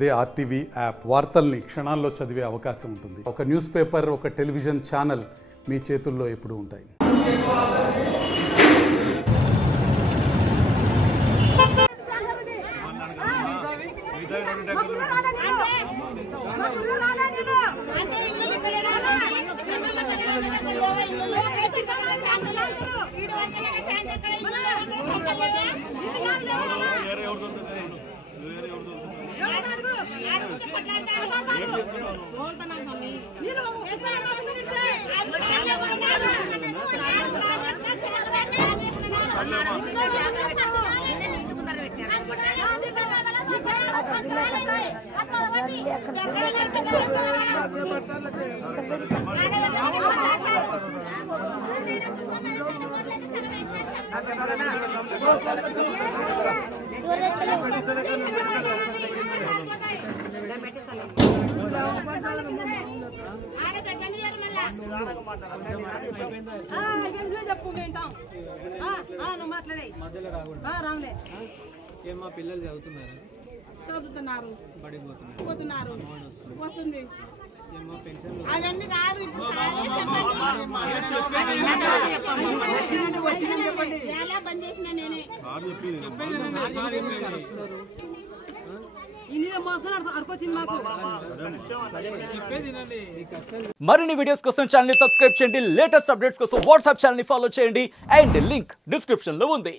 అదే RTV app వార్తల్ని క్షణాల్లో చదివే అవకాశం ఉంటుంది. ఒక న్యూస్ పేపర్, ఒక టెలివిజన్ ఛానల్ మీ చేతుల్లో ఎప్పుడూ ఉంటాయి. మా పిల్లలు చదువుతున్నారు పోతున్నారు వస్తుంది అవన్నీ కాదు ఎలా బంద్ చేసిన నేనే మరిన్ని వీడియోస్ కోసం ఛానల్ ని సబ్స్క్రైబ్ చేయండి. లేటెస్ట్ అప్డేట్స్ కోసం వాట్సాప్ ఛానల్ ని ఫాలో చేయండి. అండ్ లింక్ డిస్క్రిప్షన్ లో ఉంది.